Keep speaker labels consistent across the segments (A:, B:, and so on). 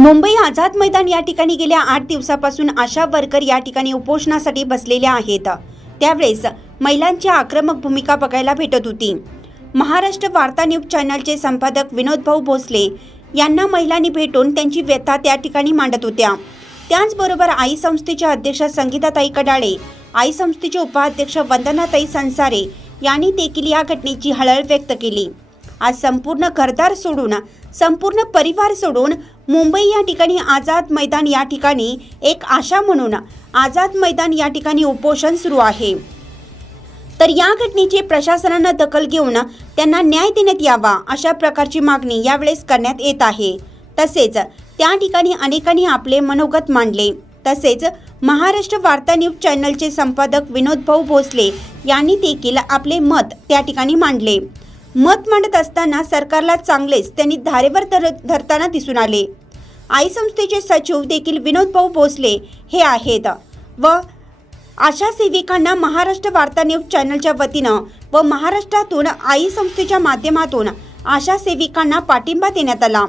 A: मुंबई आझाद मैदान या ठिकाणी गेल्या आठ दिवसापासून आशा वर्कर या ठिकाणी उपोषणासाठी बसलेल्या आहेत. त्यावेळेस महिलांची आक्रमक भूमिका बघायला भेटत होती. महाराष्ट्र वार्ता न्यूज चॅनलचे संपादक विनोद भाऊ भोसले यांना महिलांनी भेटून त्यांची व्यथा त्या ठिकाणी मांडत होत्या. त्याचबरोबर आई संस्थेच्या अध्यक्ष संगीताताई कडाळे आई संस्थेचे उपाध्यक्ष वंदनाताई संसारे यांनी देखील या घटनेची हळहळ व्यक्त केली. आज संपूर्ण घरदार सोडून संपूर्ण परिवार सोडून मुंबई या ठिकाणी आझाद मैदान या ठिकाणी एक आशा म्हणून आझाद मैदान या ठिकाणी उपोषण सुरू आहे. तर या घटनेची प्रशासनानं दखल घेऊन त्यांना न्याय देण्यात यावा अशा प्रकारची मागणी यावेळेस करण्यात येत आहे. तसेच त्या ठिकाणी अनेकांनी आपले मनोगत मांडले. तसेच महाराष्ट्र वार्ता न्यूज चॅनलचे संपादक विनोद भाऊ भोसले यांनी देखील आपले मत त्या ठिकाणी मांडले. मत मांडत असताना सरकारला चांगलेच त्यांनी धारेवर धर धरताना दिसून आले. आई संस्थेचे सचिव देखील विनोद भाऊ भोसले हे आहेत. व आशा सेविकांना महाराष्ट्र वार्ता न्यूज चॅनलच्या वतीनं व महाराष्ट्रातून आई संस्थेच्या माध्यमातून आशा सेविकांना पाठिंबा देण्यात आला.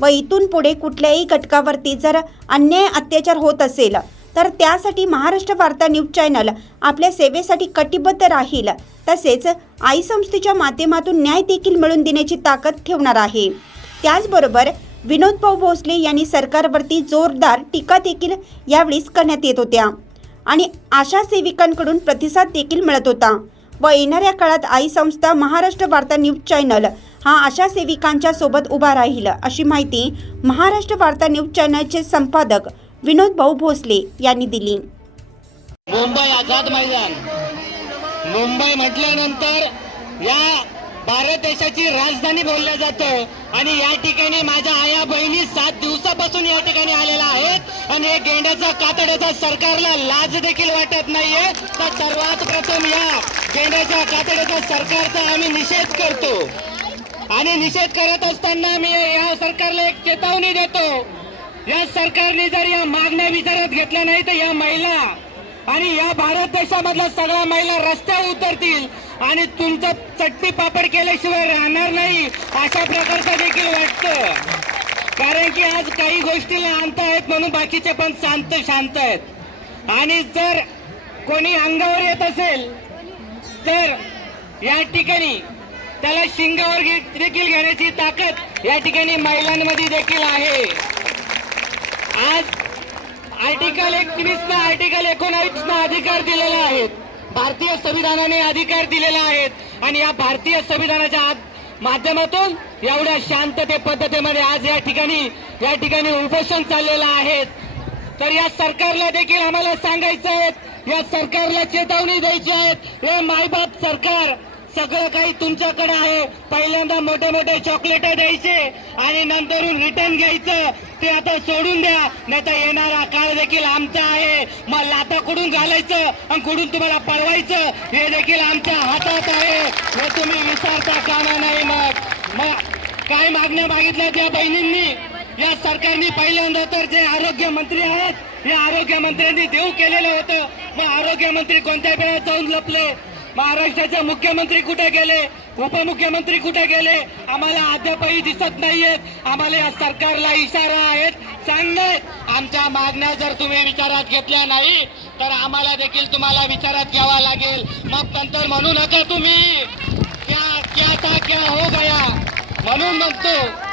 A: व इथून पुढे कुठल्याही घटकावरती जर अन्याय अत्याचार होत असेल तर त्यासाठी महाराष्ट्र वार्ता न्यूज चॅनल आपल्या सेवेसाठी कटिबद्ध राहील. तसेच आई संस्थेच्या माध्यमातून न्याय देखील मिळवून देण्याची ताकद ठेवणार आहे. त्याचबरोबर विनोद भाऊ भोसले यांनी सरकारवरती जोरदार टीका देखील यावेळीच करण्यात येत होत्या. आणि आशा सेविकांकडून प्रतिसाद देखील मिळत होता. व येणाऱ्या काळात आई संस्था महाराष्ट्र वार्ता न्यूज चॅनल हा आशा सेविकांच्या सोबत उभा राहील अशी माहिती महाराष्ट्र वार्ता न्यूज चॅनलचे संपादक विनोद भाऊ भोसले यांनी दिली.
B: मुंबई आझाद मैदान. मुंबई म्हटल्यानंतर या भारत देशाची राजधानी बोलल्या जातं. आणि या ठिकाणी माझ्या आया बहिणी सात दिवसापासून या ठिकाणी आलेल्या आहेत. आणि हे गेंड्याचा कातड्याचा सरकारला लाज देखील वाटत नाहीये. तर सर्वात प्रथम या गेंड्याच्या कातड्याचा सरकारचा आम्ही निषेध करतो. आणि निषेध करत असताना मी या सरकारला एक चेतावणी देतो. या सरकारने जर या मागण्या विचारात घेतल्या नाही तर या महिला आणि या भारत देशामधल्या सगळ्या महिला रस्त्यावर उतरतील. आणि तुमचं चटणी पापड केल्याशिवाय राहणार नाही अशा प्रकारचं देखील वाटतं. कारण की आज काही गोष्टीला अंत आहेत म्हणून बाकीचे पण शांत शांत आहेत. आणि जर कोणी अंगावर येत असेल तर या ठिकाणी त्याला शिंगावर घे- देखील घेण्याची ताकद या ठिकाणी महिलांमध्ये देखील आहे. आज आर्टिकल एकवीस ना आर्टिकल एकोणावीस ना अधिकार दिलेला आहेत भारतीय संविधानाने अधिकार दिलेला आहेत. आणि या भारतीय संविधानाच्या माध्यमातून एवढ्या शांतते पद्धतीमध्ये आज या ठिकाणी या ठिकाणी उपोषण चाललेलं आहे. तर या सरकारला देखील आम्हाला सांगायचं आहे या सरकारला चेतावणी द्यायची आहेत हे मायबाप सरकार सगळं काही तुमच्याकडे आहे. पहिल्यांदा मोठे मोठे चॉकलेट द्यायचे आणि नंतरून रिटर्न घ्यायचं. ते आता सोडून द्या. नाही तर येणारा काळ देखील आमचा आहे. मग लाता कुठून घालायचं आणि कुठून तुम्हाला पळवायचं हे देखील आमच्या हातात आहे. हे तुम्ही विचारता कामा नाही मग. मग काय मागण्या मागितल्या त्या बहिणींनी? या सरकारने पहिल्यांदा तर जे आरोग्य मंत्री आहेत या आरोग्य मंत्र्यांनी देऊ केलेलं होतं. मग आरोग्य मंत्री कोणत्या वेळात जाऊन लपले? महाराष्ट्राचे मुख्यमंत्री कुठे गेले? उपमुख्यमंत्री कुठे गेले? आम्हाला अद्यापही दिसत नाहीयेत. आम्हाला या सरकारला इशारा आहेत. सांगण्यात आमच्या मागण्या जर तुम्ही विचारात घेतल्या नाही तर आम्हाला देखील तुम्हाला विचारात घ्यावा लागेल. मग नंतर म्हणू नका तुम्ही. क्या क्या था क्या हो गया? म्हणून म्हणतो.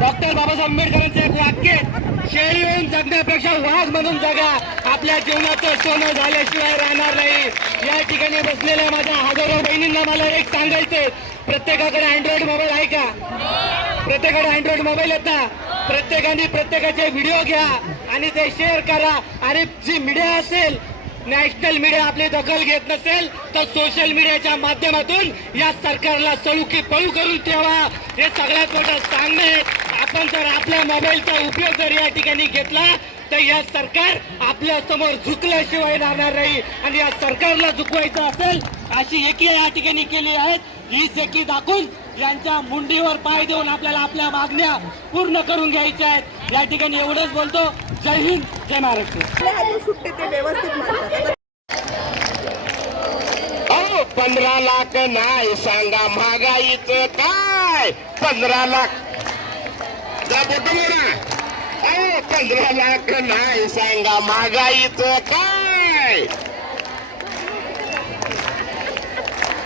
B: डॉक्टर बाबासाहेब आंबेडकरांचं एक वाक्य शेळी होऊन जगण्यापेक्षा वाघ म्हणून जगा. आपल्या जीवनाचं सोनं झाल्याशिवाय राहणार नाही. या ठिकाणी बसलेल्या माझ्या हजारो बहिणींना मला एक सांगायचंय. प्रत्येकाकडे अँड्रॉइड मोबाईल आहे का? प्रत्येकाकडे अँड्रॉइड मोबाईल आहेत ना? प्रत्येकाने प्रत्येकाचे व्हिडिओ घ्या आणि ते शेअर करा. आणि जी मीडिया असेल नॅशनल मीडिया आपली दखल घेत नसेल तर सोशल मीडियाच्या माध्यमातून या सरकारला सळुकी पळू करून ठेवा. हे सगळ्यात मोठं सांगणे आपण जर आपल्या मोबाईलचा उपयोग जर या ठिकाणी घेतला तर या सरकार आपल्यासमोर झुकल्याशिवाय राहणार नाही. आणि या सरकारला झुकवायचं असेल अशी एकी या ठिकाणी केली आहेत. ही एकी दाखवून यांच्या मुंडीवर पाय देऊन आपल्याला आपल्या मागण्या पूर्ण करून घ्यायच्या आहेत. या ठिकाणी एवढंच बोलतो. जय हिंद जय महाराष्ट्र.
C: पंधरा लाख नाही सांगा महागाईच काय? पंधरा लाख. अहो, पंधरा लाख नाही सांगा महागाईच काय?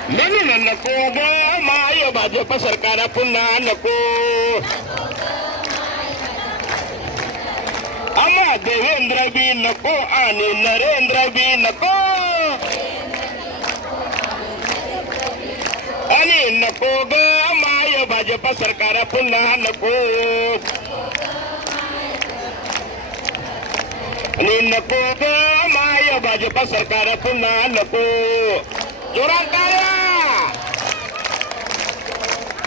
C: म्हणून नको ग माय भाजप सरकार पुन्हा नको. आम्हा देवेंद्र बी नको आणि नरेंद्र बी नको. आणि नको ग. भाजप सरकार पुन्हा नको. आणि नको ग माय भाजप सरकार पुन्हा नको. जोरात काया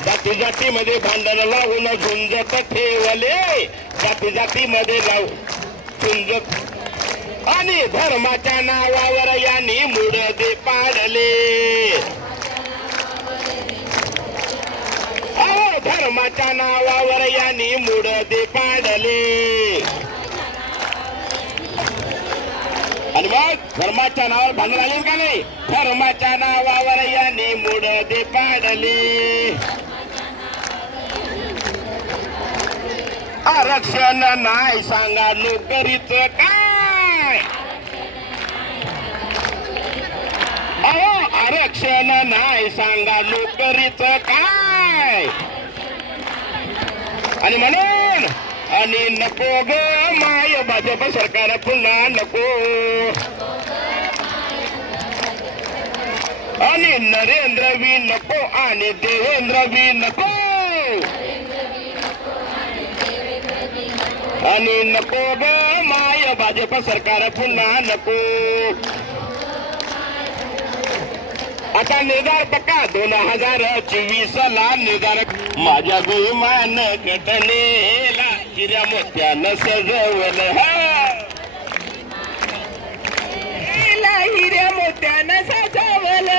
C: जाती जातीमध्ये भांडण लावून झुंजत ठेवले. जाती जातीमध्ये लावून झुंजत. आणि धर्माच्या नावावर यांनी मुडदे पाडले. धर्माच्या नावावर यांनी मुडदे पाडले. आणि मग धर्माच्या नावावर भांडण आले का नाही? धर्माच्या नावावर यांनी मुडदे पाडले. आरक्षण नाही सांगा नोकरीच काय? अहो आरक्षण नाही सांगा नोकरीच काय? आणि म्हणून आणि नको ग माय भाजप सरकार पुन्हा नको. आणि नरेंद्र बी नको आणि देवेंद्र बी नको. आणि नको ग माय भाजप सरकार पुन्हा नको. आता निदार पक्का दोन हजार चोवीस ला निदार. माझ्या विमान घटनेला हिऱ्या मोत्यानं सजवल.
D: हिऱ्या मोत्यानं सजवल.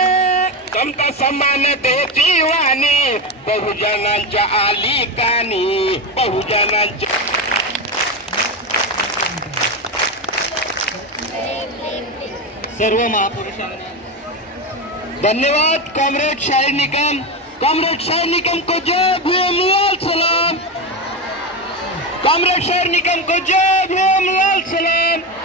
C: समता समानतेची वाणी बहुजनांच्या आली कानी बहुजनांच्या
B: सर्व महापुरुषांना धन्यवाद कॉम्रेड शाहीर निकम. कॉम्रेड शाहीर निकम को जय भीम लाल सलाम. कॉम्रेड शाहीर निकम को जय भीम लाल सलाम.